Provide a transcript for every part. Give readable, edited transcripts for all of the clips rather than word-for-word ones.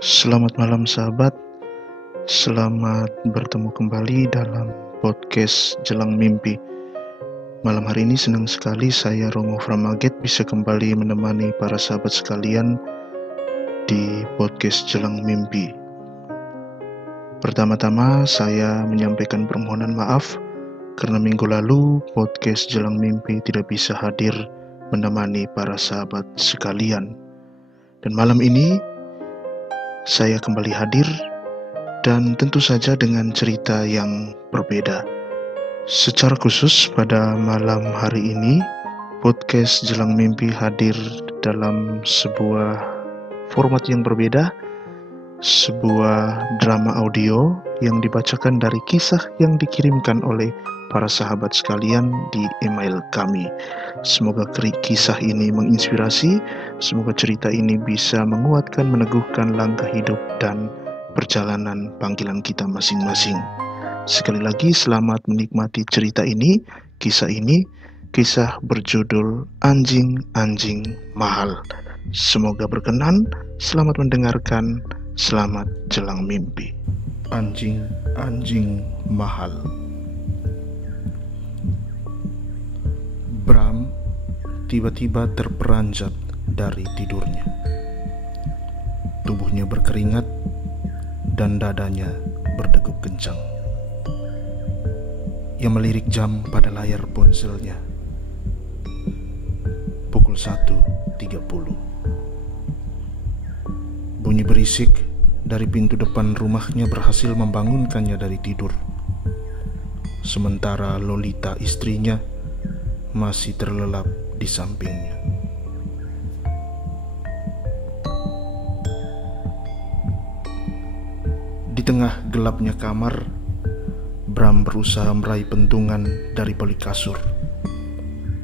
Selamat malam sahabat, selamat bertemu kembali dalam podcast Jelang Mimpi. Malam hari ini senang sekali saya Romo Framaget bisa kembali menemani para sahabat sekalian di podcast Jelang Mimpi. Pertama-tama saya menyampaikan permohonan maaf karena minggu lalu podcast Jelang Mimpi tidak bisa hadir menemani para sahabat sekalian. Dan malam ini saya kembali hadir dan tentu saja dengan cerita yang berbeda. Secara khusus pada malam hari ini podcast Jelang Mimpi hadir dalam sebuah format yang berbeda, sebuah drama audio yang dibacakan dari kisah yang dikirimkan oleh para sahabat sekalian di email kami. Semoga kisah ini menginspirasi, semoga cerita ini bisa menguatkan, meneguhkan langkah hidup dan perjalanan panggilan kita masing-masing. Sekali lagi selamat menikmati cerita ini, kisah berjudul Anjing-Anjing Mahal. Semoga berkenan, selamat mendengarkan, selamat jelang mimpi. Anjing-anjing mahal. Bram tiba-tiba terperanjat dari tidurnya. Tubuhnya berkeringat dan dadanya berdegup kencang. Ia melirik jam pada layar ponselnya. Pukul 1.30. Bunyi berisik dari pintu depan rumahnya berhasil membangunkannya dari tidur. Sementara Lolita istrinya masih terlelap di sampingnya. Di tengah gelapnya kamar, Bram berusaha meraih pentungan dari balik kasur.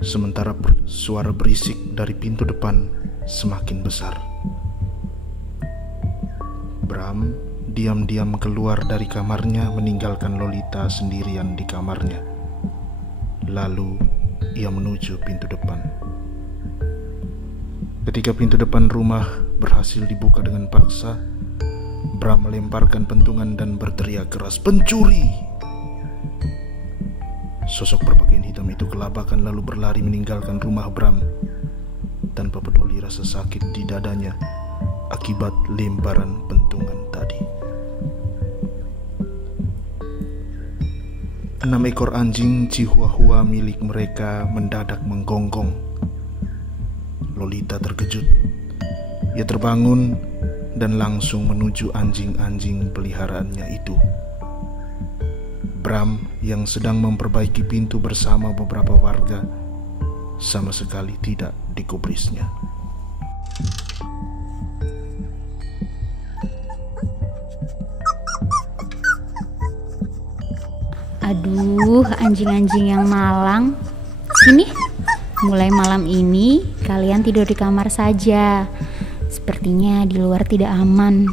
Sementara suara berisik dari pintu depan semakin besar. Bram diam-diam keluar dari kamarnya, meninggalkan Lolita sendirian di kamarnya. Lalu ia menuju pintu depan. Ketika pintu depan rumah berhasil dibuka dengan paksa, Bram melemparkan pentungan dan berteriak keras, "Pencuri!" Sosok berpakaian hitam itu kelabakan lalu berlari meninggalkan rumah Bram tanpa peduli rasa sakit di dadanya akibat lemparan pentungan tadi. 6 ekor anjing Chihuahua milik mereka mendadak menggonggong. Lolita terkejut. Ia terbangun dan langsung menuju anjing-anjing peliharaannya itu. Bram yang sedang memperbaiki pintu bersama beberapa warga sama sekali tidak digubrisnya. Aduh, anjing-anjing yang malang. Sini, mulai malam ini kalian tidur di kamar saja. Sepertinya di luar tidak aman.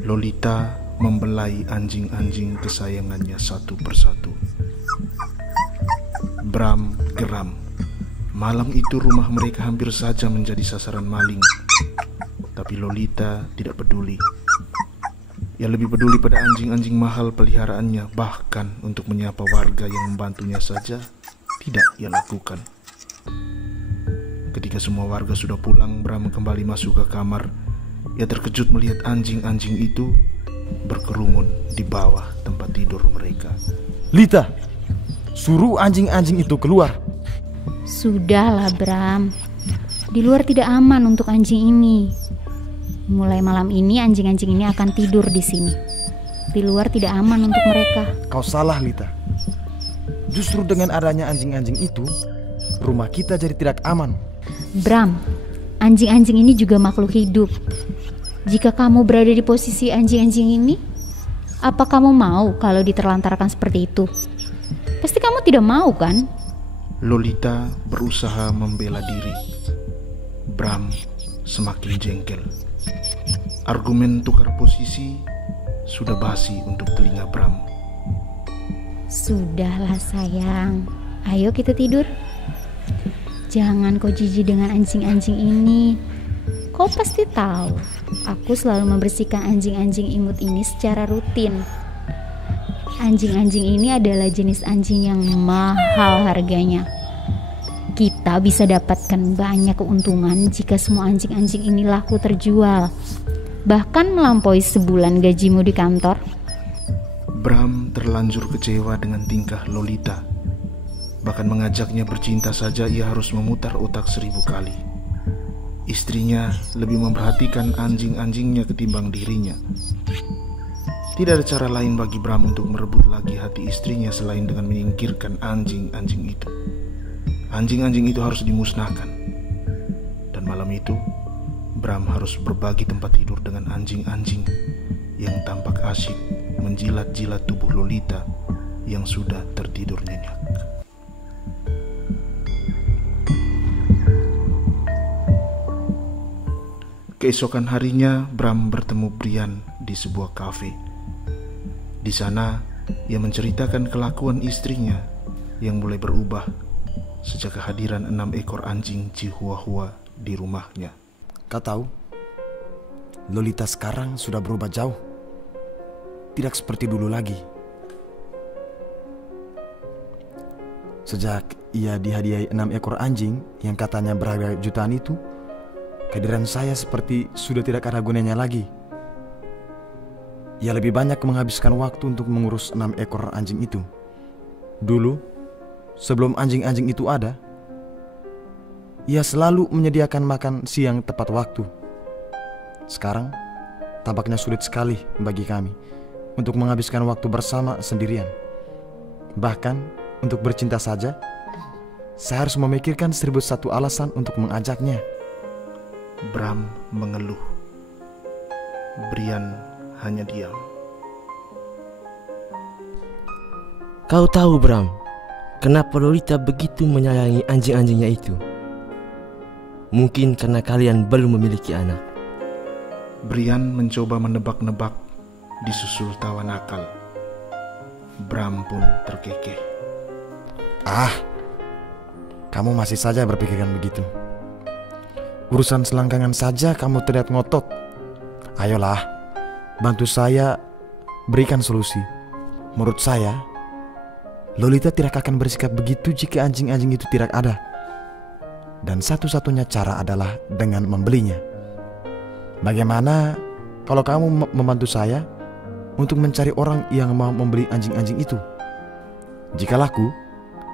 Lolita membelai anjing-anjing kesayangannya satu persatu. Bram geram. Malam itu rumah mereka hampir saja menjadi sasaran maling. Tapi Lolita tidak peduli. Ia lebih peduli pada anjing-anjing mahal peliharaannya, bahkan untuk menyapa warga yang membantunya saja tidak ia lakukan. Ketika semua warga sudah pulang, Bram kembali masuk ke kamar. Ia terkejut melihat anjing-anjing itu berkerumun di bawah tempat tidur mereka. "Lita, suruh anjing-anjing itu keluar." Sudahlah Bram, di luar tidak aman untuk anjing ini. Mulai malam ini anjing-anjing ini akan tidur di sini. Di luar tidak aman untuk mereka. Kau salah, Lita. Justru dengan adanya anjing-anjing itu, rumah kita jadi tidak aman. Bram, anjing-anjing ini juga makhluk hidup. Jika kamu berada di posisi anjing-anjing ini, apa kamu mau kalau diterlantarkan seperti itu? Pasti kamu tidak mau, kan? Lolita berusaha membela diri. Bram semakin jengkel. Argumen tukar posisi sudah basi untuk telinga Bram. Sudahlah sayang, ayo kita tidur. Jangan kau jijik dengan anjing-anjing ini. Kau pasti tahu, aku selalu membersihkan anjing-anjing imut ini secara rutin. Anjing-anjing ini adalah jenis anjing yang mahal harganya. Kita bisa dapatkan banyak keuntungan jika semua anjing-anjing ini laku terjual, bahkan melampaui sebulan gajimu di kantor. Bram terlanjur kecewa dengan tingkah Lolita. Bahkan mengajaknya bercinta saja ia harus memutar otak 1000 kali. Istrinya lebih memperhatikan anjing-anjingnya ketimbang dirinya. Tidak ada cara lain bagi Bram untuk merebut lagi hati istrinya selain dengan menyingkirkan anjing-anjing itu. Anjing-anjing itu harus dimusnahkan. Dan malam itu, Bram harus berbagi tempat tidur dengan anjing-anjing yang tampak asyik menjilat-jilat tubuh Lolita yang sudah tertidur nyenyak. Keesokan harinya, Bram bertemu Brian di sebuah kafe. Di sana, ia menceritakan kelakuan istrinya yang mulai berubah sejak kehadiran 6 ekor anjing Chihuahua di rumahnya. Kau tahu, Lolita sekarang sudah berubah jauh. Tidak seperti dulu lagi. Sejak ia dihadiahi 6 ekor anjing yang katanya berharga jutaan itu, kehadiran saya seperti sudah tidak ada gunanya lagi. Ia lebih banyak menghabiskan waktu untuk mengurus 6 ekor anjing itu. Dulu, sebelum anjing-anjing itu ada, ia selalu menyediakan makan siang tepat waktu. Sekarang, tampaknya sulit sekali bagi kami untuk menghabiskan waktu bersama sendirian. Bahkan, untuk bercinta saja, saya harus memikirkan 1001 alasan untuk mengajaknya. Bram mengeluh. Brian hanya diam. Kau tahu, Bram, kenapa Lolita begitu menyayangi anjing-anjingnya itu? Mungkin karena kalian belum memiliki anak. Brian mencoba menebak-nebak disusul tawa nakal. Bram pun terkekeh. Kamu masih saja berpikiran begitu. Urusan selangkangan saja kamu terlihat ngotot. Ayolah, bantu saya berikan solusi. Menurut saya, Lolita tidak akan bersikap begitu jika anjing-anjing itu tidak ada. Dan satu-satunya cara adalah dengan membelinya. Bagaimana kalau kamu membantu saya untuk mencari orang yang mau membeli anjing-anjing itu? Jika laku,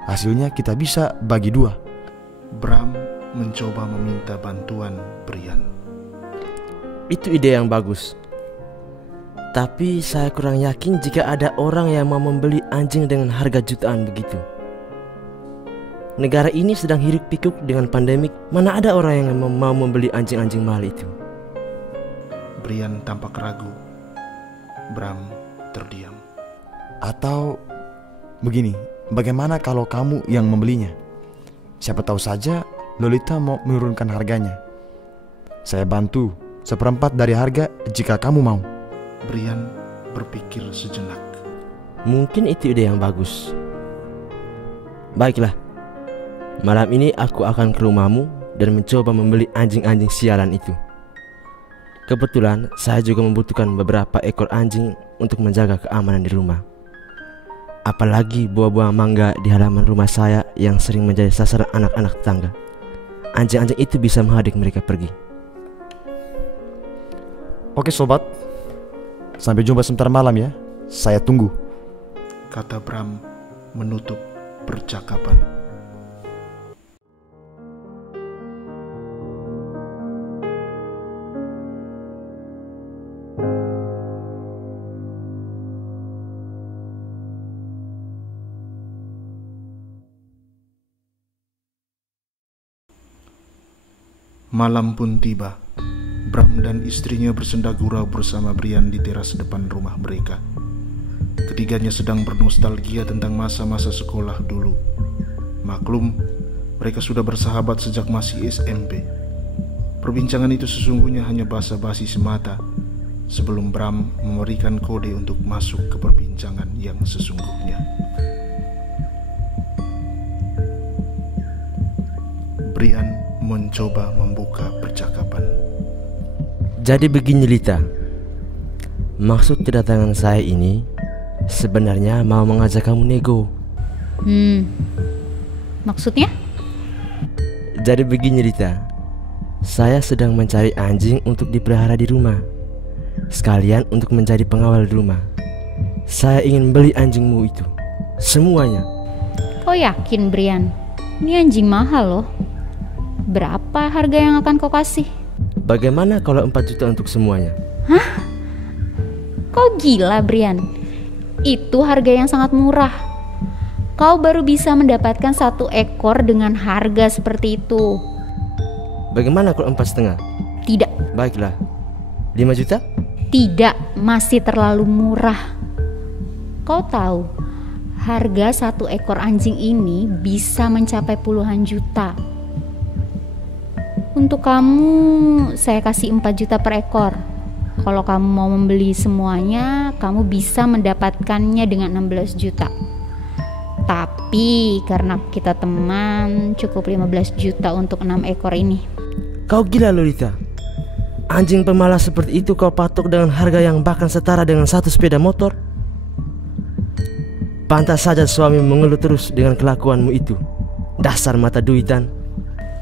hasilnya kita bisa bagi 2. Bram mencoba meminta bantuan Brian. Itu ide yang bagus. Tapi saya kurang yakin jika ada orang yang mau membeli anjing dengan harga jutaan begitu. Negara ini sedang hiruk pikuk dengan pandemik. Mana ada orang yang mau membeli anjing-anjing mahal itu? Brian tampak ragu. Bram terdiam. Atau begini, bagaimana kalau kamu yang membelinya? Siapa tahu saja Lolita mau menurunkan harganya. Saya bantu 1/4 dari harga jika kamu mau. Brian berpikir sejenak. Mungkin itu ide yang bagus. Baiklah, malam ini aku akan ke rumahmu dan mencoba membeli anjing-anjing sialan itu. Kebetulan saya juga membutuhkan beberapa ekor anjing untuk menjaga keamanan di rumah. Apalagi buah-buah mangga di halaman rumah saya yang sering menjadi sasaran anak-anak tetangga. Anjing-anjing itu bisa menghadik mereka pergi. Oke sobat, sampai jumpa sebentar malam ya. Saya tunggu, kata Bram menutup percakapan. Malam pun tiba. Bram dan istrinya bersenda gurau bersama Brian di teras depan rumah mereka. Ketiganya sedang bernostalgia tentang masa-masa sekolah dulu. Maklum, mereka sudah bersahabat sejak masih SMP. Perbincangan itu sesungguhnya hanya basa-basi semata sebelum Bram memberikan kode untuk masuk ke perbincangan yang sesungguhnya. Brian mencoba membuka percakapan. Jadi begini Lita, maksud kedatangan saya ini sebenarnya mau mengajak kamu nego. Maksudnya? Jadi begini Lita, saya sedang mencari anjing untuk dipelihara di rumah, sekalian untuk menjadi pengawal di rumah. Saya ingin beli anjingmu itu, semuanya. Kau yakin Brian? Ini anjing mahal loh. Berapa harga yang akan kau kasih? Bagaimana kalau 4 juta untuk semuanya? Hah? Kau gila Brian? Itu harga yang sangat murah. Kau baru bisa mendapatkan 1 ekor dengan harga seperti itu. Bagaimana kalau 4,5? Tidak. Baiklah, 5 juta? Tidak, masih terlalu murah. Kau tahu, harga 1 ekor anjing ini bisa mencapai puluhan juta. Untuk kamu, saya kasih 4 juta per ekor. Kalau kamu mau membeli semuanya, kamu bisa mendapatkannya dengan 16 juta. Tapi karena kita teman, cukup 15 juta untuk 6 ekor ini. Kau gila Lolita. Anjing pemalas seperti itu kau patok dengan harga yang bahkan setara dengan 1 sepeda motor. Pantas saja suami mengeluh terus dengan kelakuanmu itu. Dasar mata duitan.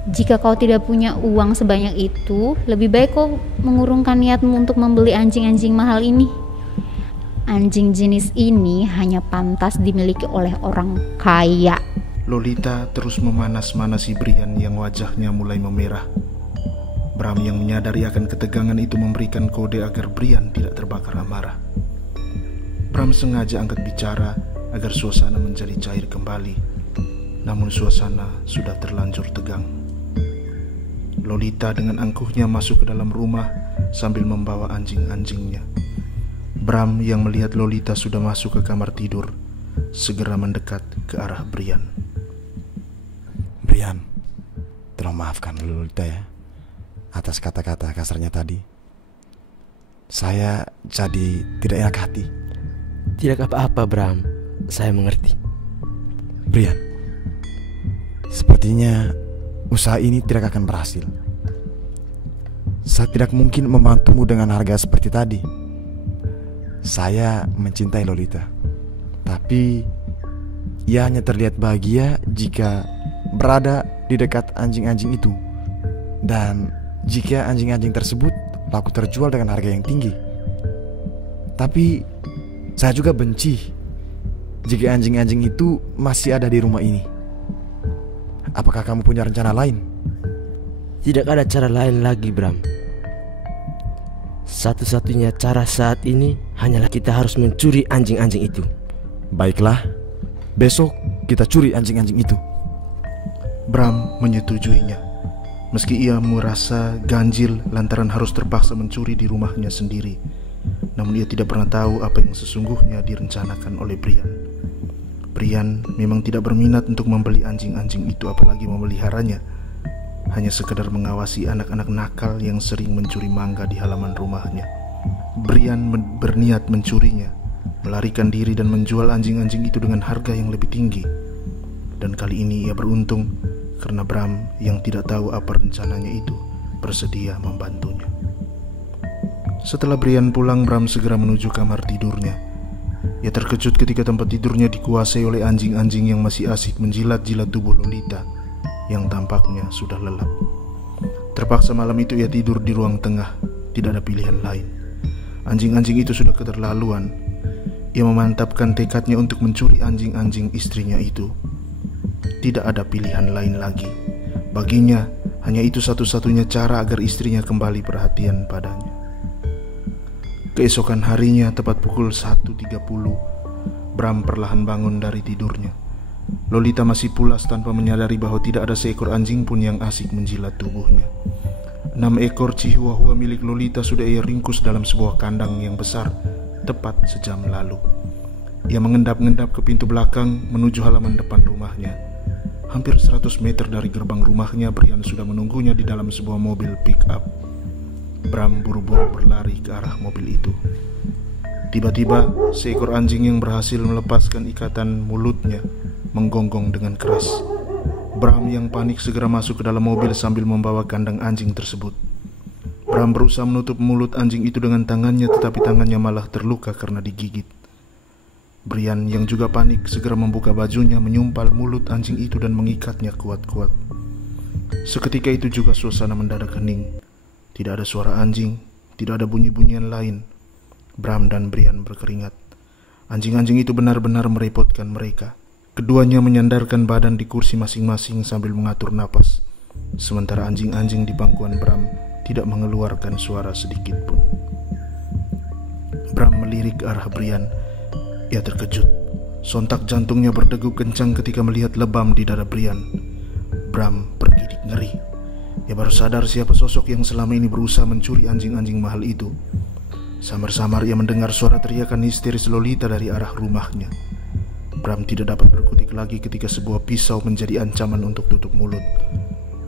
Jika kau tidak punya uang sebanyak itu, lebih baik kau mengurungkan niatmu untuk membeli anjing-anjing mahal ini. Anjing jenis ini hanya pantas dimiliki oleh orang kaya. Lolita terus memanas-manasi Brian yang wajahnya mulai memerah. Bram yang menyadari akan ketegangan itu memberikan kode agar Brian tidak terbakar amarah. Bram sengaja angkat bicara agar suasana menjadi cair kembali. Namun suasana sudah terlanjur tegang. Lolita dengan angkuhnya masuk ke dalam rumah sambil membawa anjing-anjingnya. Bram yang melihat Lolita sudah masuk ke kamar tidur segera mendekat ke arah Brian. Brian, tolong maafkan Lolita ya atas kata-kata kasarnya tadi. Saya jadi tidak enak hati. Tidak apa-apa Bram, saya mengerti. Brian, sepertinya usaha ini tidak akan berhasil. Saya tidak mungkin membantumu dengan harga seperti tadi. Saya mencintai Lolita, tapi ia hanya terlihat bahagia jika berada di dekat anjing-anjing itu. Dan jika anjing-anjing tersebut laku terjual dengan harga yang tinggi. Tapi saya juga benci jika anjing-anjing itu masih ada di rumah ini. Apakah kamu punya rencana lain? Tidak ada cara lain lagi Bram. Satu-satunya cara saat ini hanyalah kita harus mencuri anjing-anjing itu. Baiklah, besok kita curi anjing-anjing itu. Bram menyetujuinya, meski ia merasa ganjil lantaran harus terpaksa mencuri di rumahnya sendiri. Namun ia tidak pernah tahu apa yang sesungguhnya direncanakan oleh Brian. Brian memang tidak berminat untuk membeli anjing-anjing itu, apalagi memeliharanya. Hanya sekedar mengawasi anak-anak nakal yang sering mencuri mangga di halaman rumahnya. Brian berniat mencurinya, melarikan diri dan menjual anjing-anjing itu dengan harga yang lebih tinggi. Dan kali ini ia beruntung karena Bram yang tidak tahu apa rencananya itu bersedia membantunya. Setelah Brian pulang, Bram segera menuju kamar tidurnya. Ia terkejut ketika tempat tidurnya dikuasai oleh anjing-anjing yang masih asik menjilat-jilat tubuh Lolita yang tampaknya sudah lelap. Terpaksa malam itu ia tidur di ruang tengah, tidak ada pilihan lain. Anjing-anjing itu sudah keterlaluan. Ia memantapkan tekadnya untuk mencuri anjing-anjing istrinya itu. Tidak ada pilihan lain lagi. Baginya, hanya itu satu-satunya cara agar istrinya kembali perhatian padanya. Keesokan harinya, tepat pukul 1.30, Bram perlahan bangun dari tidurnya. Lolita masih pulas tanpa menyadari bahwa tidak ada seekor anjing pun yang asik menjilat tubuhnya. 6 ekor Chihuahua milik Lolita sudah ia ringkus dalam sebuah kandang yang besar tepat sejam lalu. Ia mengendap-endap ke pintu belakang menuju halaman depan rumahnya. Hampir 100 meter dari gerbang rumahnya, Brian sudah menunggunya di dalam sebuah mobil pick-up. Bram buru-buru berlari ke arah mobil itu. Tiba-tiba, seekor anjing yang berhasil melepaskan ikatan mulutnya menggonggong dengan keras. Bram yang panik segera masuk ke dalam mobil sambil membawa kandang anjing tersebut. Bram berusaha menutup mulut anjing itu dengan tangannya, tetapi tangannya malah terluka karena digigit. Brian yang juga panik segera membuka bajunya, menyumpal mulut anjing itu dan mengikatnya kuat-kuat. Seketika itu juga suasana mendadak hening. Tidak ada suara anjing, tidak ada bunyi-bunyian lain. Bram dan Brian berkeringat. Anjing-anjing itu benar-benar merepotkan mereka. Keduanya menyandarkan badan di kursi masing-masing sambil mengatur napas. Sementara anjing-anjing di pangkuan Bram tidak mengeluarkan suara sedikit pun. Bram melirik ke arah Brian. Ia terkejut. Sontak jantungnya berdegup kencang ketika melihat lebam di dada Brian. Bram bergidik ngeri. Ia baru sadar siapa sosok yang selama ini berusaha mencuri anjing-anjing mahal itu. Samar-samar ia mendengar suara teriakan histeris Lolita dari arah rumahnya. Bram tidak dapat berkutik lagi ketika sebuah pisau menjadi ancaman untuk tutup mulut.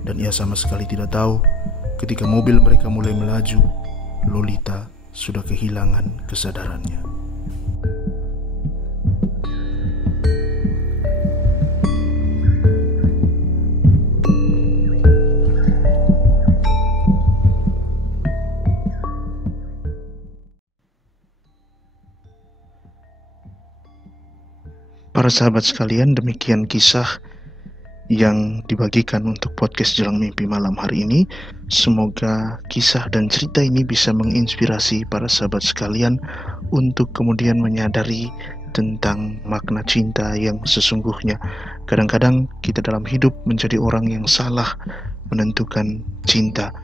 Dan ia sama sekali tidak tahu ketika mobil mereka mulai melaju, Lolita sudah kehilangan kesadarannya. Para sahabat sekalian, demikian kisah yang dibagikan untuk podcast Jelang Mimpi malam hari ini. Semoga kisah dan cerita ini bisa menginspirasi para sahabat sekalian untuk kemudian menyadari tentang makna cinta yang sesungguhnya. Kadang-kadang kita dalam hidup menjadi orang yang salah menentukan cinta,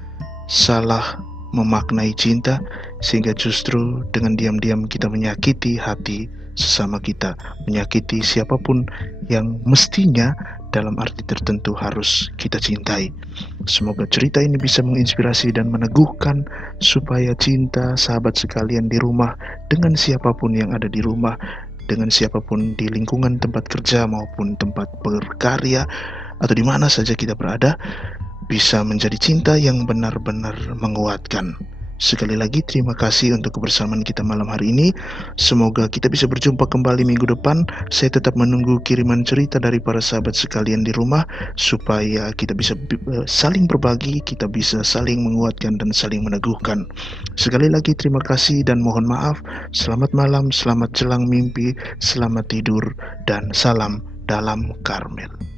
salah memaknai cinta, sehingga justru dengan diam-diam kita menyakiti hati sesama kita, menyakiti siapapun yang mestinya dalam arti tertentu harus kita cintai. Semoga cerita ini bisa menginspirasi dan meneguhkan supaya cinta sahabat sekalian di rumah, dengan siapapun yang ada di rumah, dengan siapapun di lingkungan tempat kerja maupun tempat berkarya atau di mana saja kita berada, bisa menjadi cinta yang benar-benar menguatkan. Sekali lagi terima kasih untuk kebersamaan kita malam hari ini. Semoga kita bisa berjumpa kembali minggu depan. Saya tetap menunggu kiriman cerita dari para sahabat sekalian di rumah, supaya kita bisa saling berbagi, kita bisa saling menguatkan dan saling meneguhkan. Sekali lagi terima kasih dan mohon maaf. Selamat malam, selamat jelang mimpi, selamat tidur, dan salam dalam Karmel.